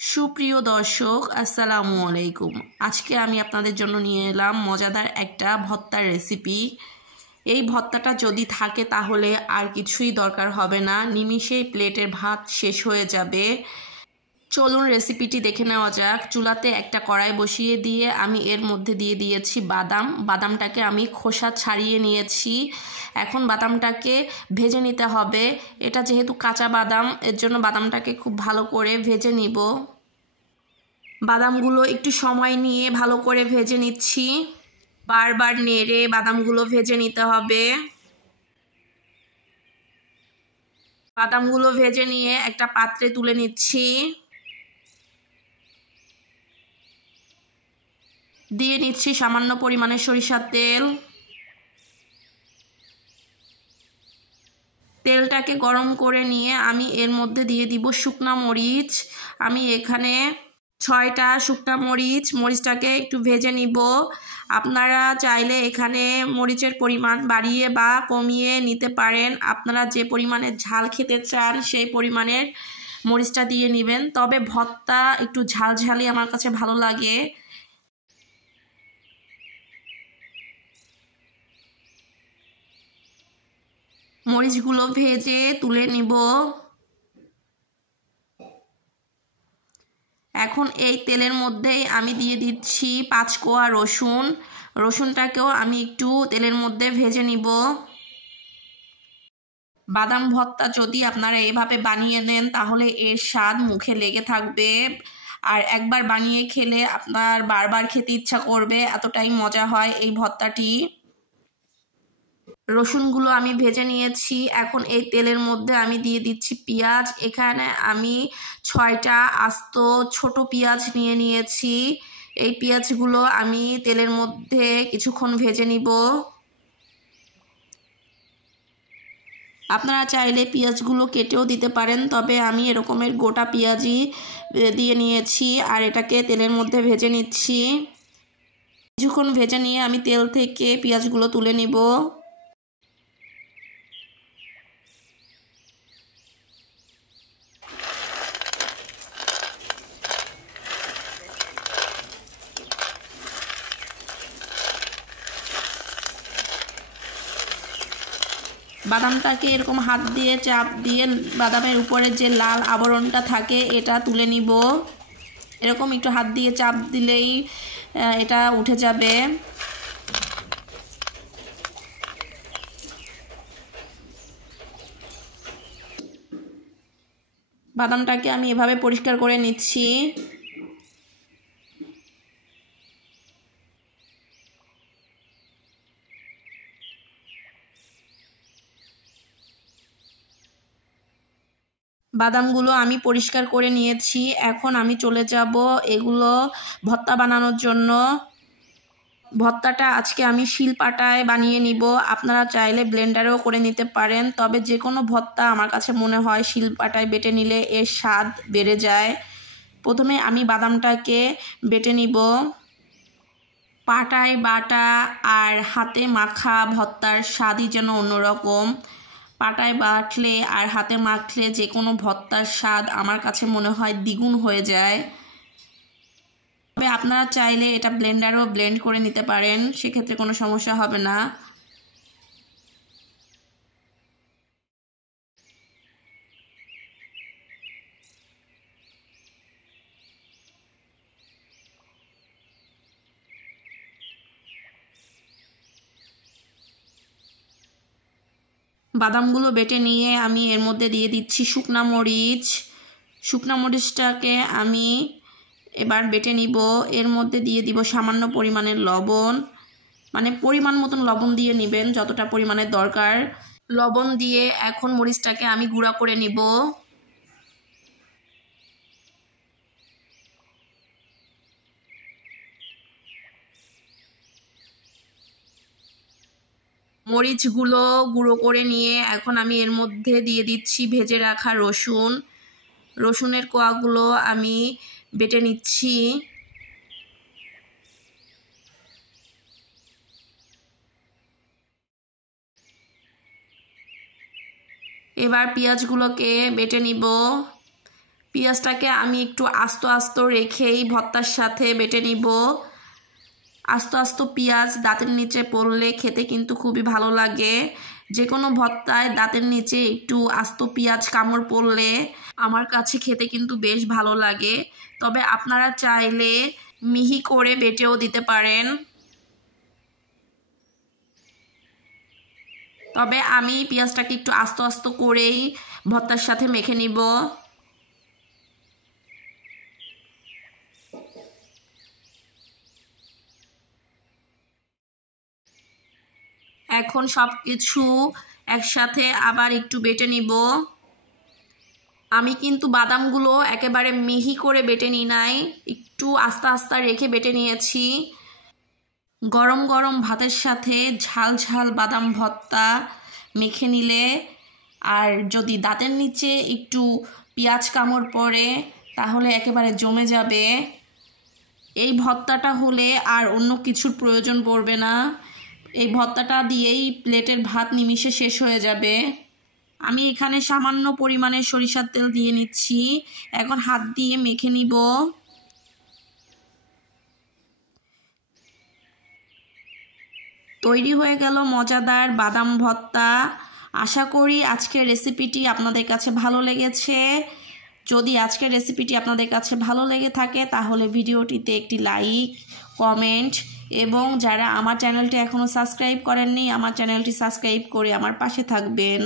সুপ্রিয় দর্শক, আসসালামু আলাইকুম। আজকে আমি আপনাদের জন্য নিয়ে এলাম মজাদার একটা ভর্তার রেসিপি। এই ভর্তাটা যদি থাকে তাহলে আর কিছুই দরকার হবে না, নিমিষেই প্লেটের ভাত শেষ হয়ে যাবে। চলুন রেসিপিটি দেখে নেওয়া যাক। চুলাতে একটা কড়াই বসিয়ে দিয়ে আমি এর মধ্যে দিয়ে দিয়েছি বাদামটাকে আমি খোসা ছাড়িয়ে নিয়েছি। এখন বাদামটাকে ভেজে নিতে হবে। এটা যেহেতু কাঁচা বাদাম, এর জন্য বাদামটাকে খুব ভালো করে ভেজে নিব। বাদামগুলো একটু সময় নিয়ে ভালো করে ভেজে নিচ্ছি। বারবার নেড়ে বাদামগুলো ভেজে নিতে হবে। বাদামগুলো ভেজে নিয়ে একটা পাত্রে তুলে নিচ্ছি। দিয়ে নিচ্ছি সামান্য পরিমাণে সরিষার তেল। তেলটাকে গরম করে নিয়ে আমি এর মধ্যে দিয়ে দিব শুকনা মরিচ। আমি এখানে 6টা শুকনা মরিচটাকে একটু ভেজে নিব। আপনারা চাইলে এখানে মরিচের পরিমাণ বাড়িয়ে বা কমিয়ে নিতে পারেন। আপনারা যে পরিমাণে ঝাল খেতে চান সেই পরিমাণের মরিচটা দিয়ে নেবেন। তবে ভর্তা একটু ঝালঝালি আমার কাছে ভালো লাগে। মরিচগুলো ভেজে তুলে নিব। এখন এই তেলের মধ্যেই আমি দিয়ে দিচ্ছি 5 কোয়া রসুন। রসুনটাকেও আমি একটু তেলের মধ্যে ভেজে নিব। বাদাম ভর্তা যদি আপনারা এভাবে বানিয়ে নেন তাহলে এর স্বাদ মুখে লেগে থাকবে, আর একবার বানিয়ে খেলে আপনার বারবার খেতে ইচ্ছা করবে, এতটাই মজা হয় এই ভর্তাটি। রসুনগুলো আমি ভেজে নিয়েছি। এখন এই তেলের মধ্যে আমি দিয়ে দিচ্ছি পেঁয়াজ। এখানে আমি 6টা আস্ত ছোট পেঁয়াজ নিয়ে নিয়েছি। এই পেঁয়াজগুলো আমি তেলের মধ্যে কিছুক্ষণ ভেজে নিব। আপনারা চাইলে পেঁয়াজগুলো কেটেও দিতে পারেন, তবে আমি এরকমের গোটা পেঁয়াজই দিয়ে নিয়েছি আর এটাকে তেলের মধ্যে ভেজে নিচ্ছি। কিছুক্ষণ ভেজে নিয়ে আমি তেল থেকে পেঁয়াজগুলো তুলে নিব। বাদামটাকে এরকম হাত দিয়ে চাপ দিয়ে বাদামের উপরে যে লাল আবরণটা থাকে এটা তুলে নিব। এরকম একটু হাত দিয়ে চাপ দিলেই এটা উঠে যাবে। বাদামটাকে আমি এভাবে পরিষ্কার করে নিচ্ছি। বাদামগুলো আমি পরিষ্কার করে নিয়েছি। এখন আমি চলে যাব এগুলো ভর্তা বানানোর জন্য। ভর্তাটা আজকে আমি শিলপাটায় বানিয়ে নিব। আপনারা চাইলে ব্লেন্ডারেও করে নিতে পারেন, তবে যে কোনো ভর্তা আমার কাছে মনে হয় শিলপাটায় বেটে নিলে এর স্বাদ বেড়ে যায়। প্রথমে আমি বাদামটাকে বেটে নিব। পাটায় বাটা আর হাতে মাখা ভর্তার স্বাদই যেন অন্যরকম। পাটায় বাটলে আর হাতে মাখলে যে কোনো ভর্তার স্বাদ আমার কাছে মনে হয় দ্বিগুণ হয়ে যায়। তবে আপনারা চাইলে এটা ব্লেন্ডারও ব্লেন্ড করে নিতে পারেন, সেক্ষেত্রে কোনো সমস্যা হবে না। বাদামগুলো বেটে নিয়ে আমি এর মধ্যে দিয়ে দিচ্ছি শুকনা মরিচ। শুকনা মরিচটাকে আমি এবার বেটে নিব। এর মধ্যে দিয়ে দিব সামান্য পরিমাণের লবণ, মানে পরিমাণ মতন লবণ দিয়ে নেবেন যতটা পরিমাণের দরকার। লবণ দিয়ে এখন মরিচটাকে আমি গুঁড়া করে নিব। মরিচগুলো গুঁড়ো করে নিয়ে এখন আমি এর মধ্যে দিয়ে দিচ্ছি ভেজে রাখা রসুন। রসুনের কোয়াগুলো আমি বেটে নিচ্ছি। এবার পেঁয়াজগুলোকে বেটে নিব। পেঁয়াজটাকে আমি একটু আস্ত আস্ত রেখেই ভর্তার সাথে বেটে নিব। আস্ত আস্ত পেঁয়াজ দাঁতের নিচে পড়লে খেতে কিন্তু খুবই ভালো লাগে। যে কোনো ভর্তায় দাঁতের নিচে একটু আস্ত পেঁয়াজ কামড় পড়লে আমার কাছে খেতে কিন্তু বেশ ভালো লাগে। তবে আপনারা চাইলে মিহি করে বেটেও দিতে পারেন। তবে আমি পেঁয়াজটাকে একটু আস্ত আস্ত করেই ভর্তার সাথে মেখে নিব। এখন সব কিছু একসাথে আবার একটু বেটে নিব। আমি কিন্তু বাদামগুলো একেবারে মিহি করে বেটে নিই নাই, একটু আস্তে আস্তে রেখে বেটে নিয়েছি। গরম গরম ভাতের সাথে ঝাল ঝাল বাদাম ভর্তা মেখে নিলে আর যদি দাঁতের নিচে একটু পেঁয়াজ কামড় পড়ে তাহলে একেবারে জমে যাবে। এই ভর্তাটা হলে আর অন্য কিছুর প্রয়োজন পড়বে না। এই ভর্তাটা দিয়েই প্লেটের ভাত নিমিষে শেষ হয়ে যাবে। আমি এখানে সামান্য পরিমাণে সরিষার তেল দিয়ে নিচ্ছি। এখন হাত দিয়ে মেখে নিব। তৈরি হয়ে গেল মজাদার বাদাম ভর্তা। আশা করি আজকের রেসিপিটি আপনাদের কাছে ভালো লেগেছে। যদি আজকের রেসিপিটি আপনাদের কাছে ভালো লেগে থাকে তাহলে ভিডিওটিতে একটি লাইক, কমেন্ট এবং যারা আমার চ্যানেলটি এখনও সাবস্ক্রাইব করেননি আমার চ্যানেলটি সাবস্ক্রাইব করে আমার পাশে থাকবেন।